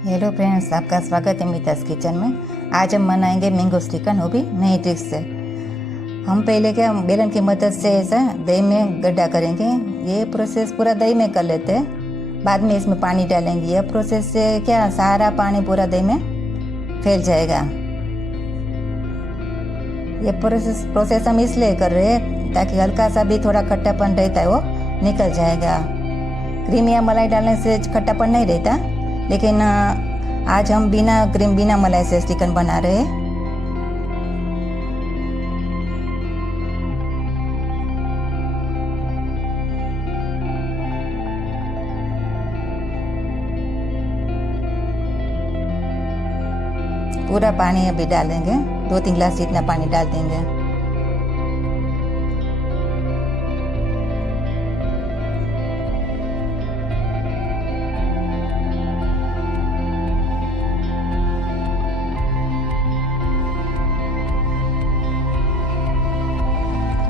Hello friends, आपका स्वागत है मीता's किचन में। आज हम बनाएंगे मैंगो श्रीखंड, वो भी नई ट्रिक से। हम पहले क्या बेलन की मदद से ऐसा दही में गड्ढा करेंगे। ये प्रोसेस पूरा दही में कर लेते हैं, बाद में इसमें पानी डालेंगे। यह प्रोसेस से क्या सारा पानी पूरा दही में फैल जाएगा। ये प्रोसेस हम इसलिए कर रहे हैं ताकि हल्का सा भी थोड़ा खट्टापन रहता है वो निकल जाएगा। क्रीम या मलाई डालने से खट्टापन नहीं रहता, लेकिन आज हम बिना क्रीम बिना मलाई से श्रीखंड बना रहे हैं। पूरा पानी अभी डालेंगे, 2-3 गिलास जितना पानी डाल देंगे।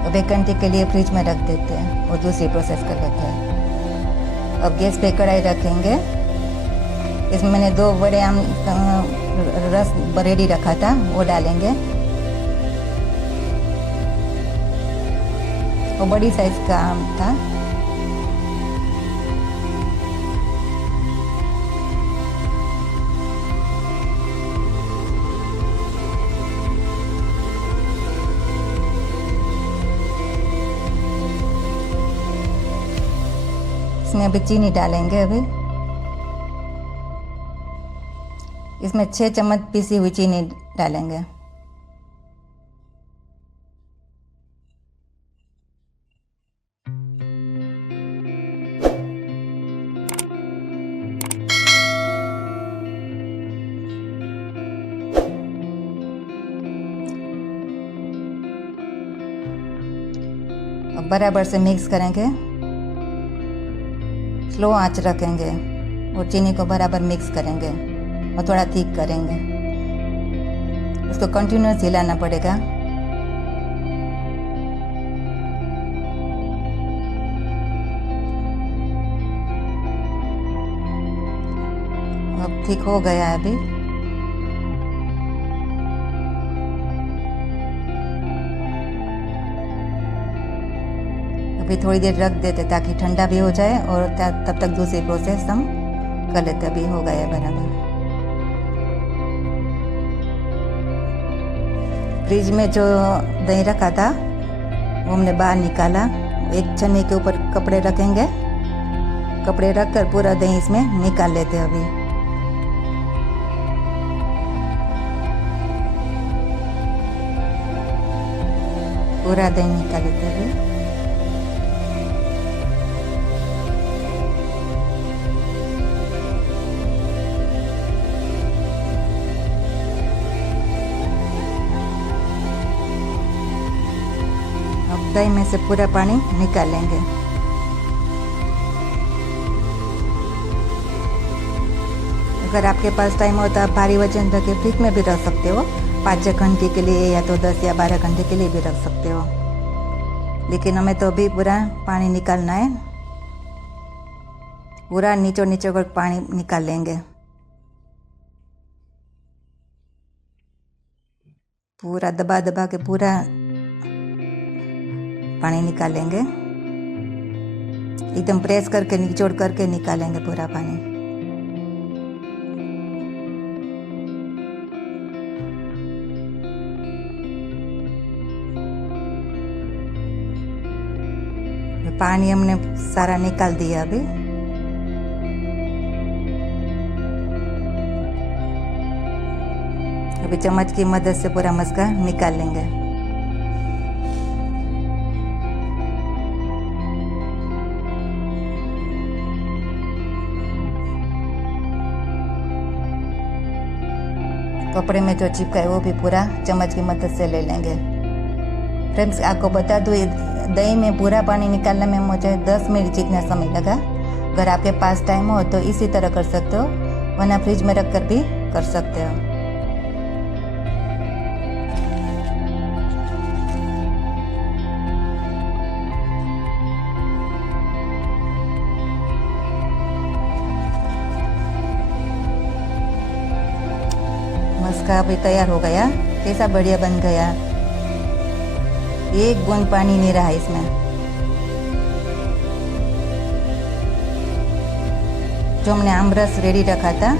अब 1 घंटे के लिए फ्रिज में रख देते हैं और दूसरी प्रोसेस कर लेते हैं। अब गैस पे कढ़ाई रखेंगे। इसमें मैंने 2 बड़े आम रस रेडी रखा था, वो डालेंगे। वो बड़ी साइज का आम था। इसमें अभी चीनी डालेंगे। अभी इसमें 6 चम्मच पीसी हुई चीनी डालेंगे। अब बराबर से मिक्स करेंगे, स्लो आंच रखेंगे और चीनी को बराबर मिक्स करेंगे और थोड़ा थिक करेंगे। इसको कंटिन्यूस हिलाना पड़ेगा। अब थिक हो गया है अभी। अभी थोड़ी देर रख देते ताकि ठंडा भी हो जाए और तब तक दूसरी प्रोसेस हम कर लेते। अभी हो गया बराबर। फ्रिज में जो दही रखा था वो हमने बाहर निकाला। एक छन्नी के ऊपर कपड़े रखेंगे, कपड़े रखकर पूरा दही इसमें निकाल लेते हैं। अभी पूरा दही निकाल लेते हैं। अभी दही में से पूरा पानी निकाल लेंगे। अगर आपके पास टाइम हो तो आप भारी वजन रख के फ्रिज में भी रख सकते हो, 5-6 घंटे के लिए, या तो 10 या 12 घंटे के लिए भी रख सकते हो। लेकिन हमें तो अभी पूरा पानी निकालना है। पूरा नीचोड़ कर पानी निकाल लेंगे। पूरा दबा दबा के पूरा पानी निकालेंगे। एकदम प्रेस करके निचोड़ करके निकालेंगे पूरा पानी। पानी हमने सारा निकाल दिया। अभी चम्मच की मदद से पूरा मस्का निकाल लेंगे। कपड़े में जो चिपका है वो भी पूरा चम्मच की मदद से ले लेंगे। फ्रेंड्स, आपको बता दूँ, दही में पूरा पानी निकालने में मुझे 10 मिनट जितना समय लगा। अगर आपके पास टाइम हो तो इसी तरह कर सकते हो, वरना फ्रिज में रख कर भी कर सकते हो। इसका अभी तैयार हो गया। कैसा बढ़िया बन गया, एक बूंद पानी नहीं रहा इसमें। जो हमने आमरस रेडी रखा था,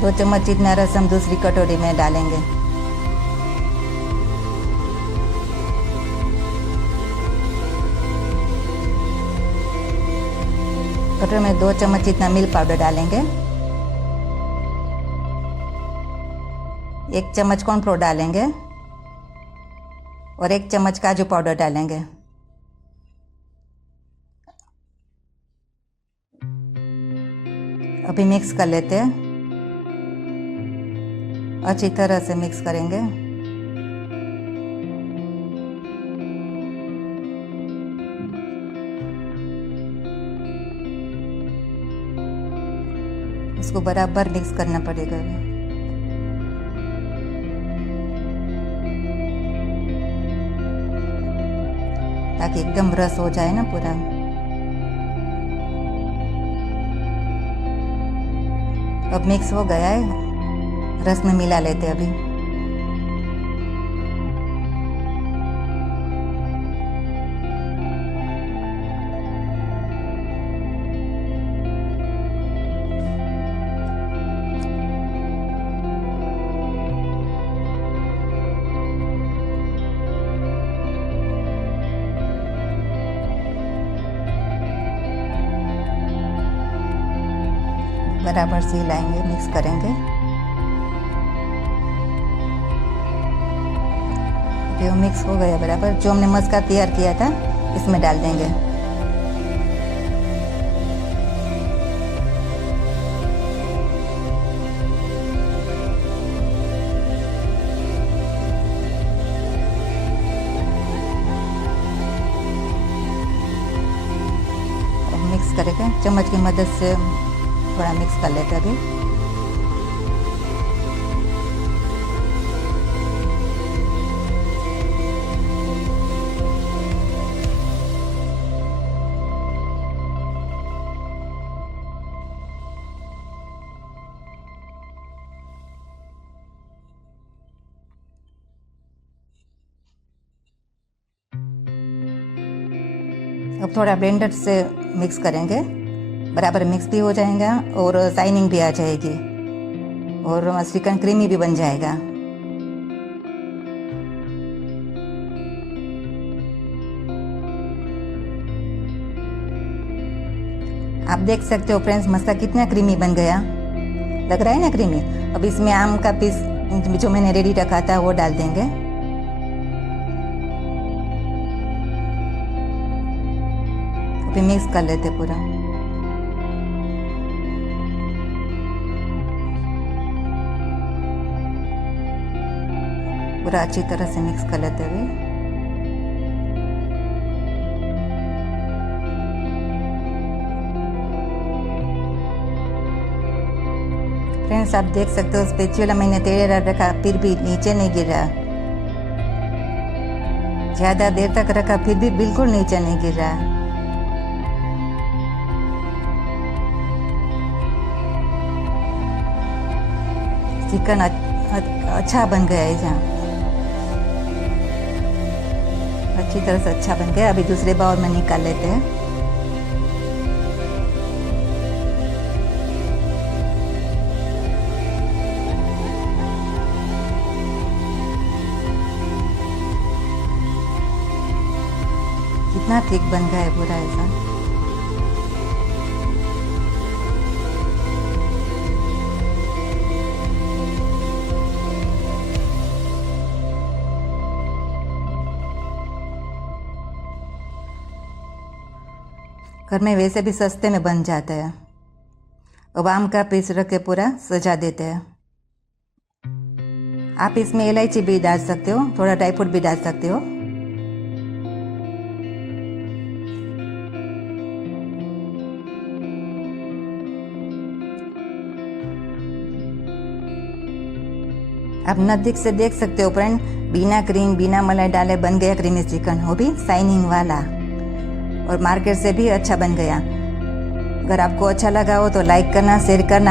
2 चम्मच जितना रस हम दूसरी कटोरी में डालेंगे। कटोरी में 2 चम्मच जितना मिल्क पाउडर डालेंगे। 1 चम्मच कॉर्नफ्लोर डालेंगे और 1 चम्मच काजू पाउडर डालेंगे। अभी मिक्स कर लेते हैं, अच्छी तरह से मिक्स करेंगे। इसको बराबर मिक्स करना पड़ेगा ताकि एकदम रस हो जाए ना पूरा। अब मिक्स हो गया है, रस में मिला लेते हैं अभी। बराबर से हिलाएंगे, मिक्स करेंगे। ये मिक्स हो गया बराबर। जो हमने मस्का तैयार किया था इसमें डाल देंगे। अब मिक्स करेंगे, चम्मच की मदद से थोड़ा मिक्स कर लेते हैं अभी। अब थोड़ा ब्लेंडर से मिक्स करेंगे, बराबर मिक्स भी हो जाएगा और शाइनिंग भी आ जाएगी और श्रीखंड क्रीमी भी बन जाएगा। आप देख सकते हो फ्रेंड्स, मस्का कितना क्रीमी बन गया, लग रहा है ना क्रीमी। अब इसमें आम का पीस जो मैंने रेडी रखा था वो डाल देंगे। अभी मिक्स कर लेते पूरा। पूरा अच्छी तरह से मिक्स कर लेते हुए फ्रेंड्स, आप देख सकते हो स्पैचुला मैंने तेल रखा फिर भी नीचे नहीं गिरा। ज़्यादा देर तक रखा फिर भी बिल्कुल नीचे नहीं गिरा। चिकन अच्छा बन गया है जहाँ, अच्छी तरह से अच्छा बन गया। अभी दूसरे बाउल में निकाल लेते हैं। कितना थिक बन गया है पूरा ऐसा। घर में वैसे भी सस्ते में बन जाते हैं। अब आम का पीस रख के पूरा सजा देते हैं। आप इसमें इलायची भी डाल सकते हो, थोड़ा ड्राई फ्रूट भी डाल सकते हो। आप नज़दीक से देख सकते हो फ्रेंड, बिना क्रीम बिना मलाई डाले बन गया क्रीमी चिकन, वो भी शाइनिंग वाला, और मार्केट से भी अच्छा बन गया। अगर आपको अच्छा लगा हो तो लाइक करना, शेयर करना।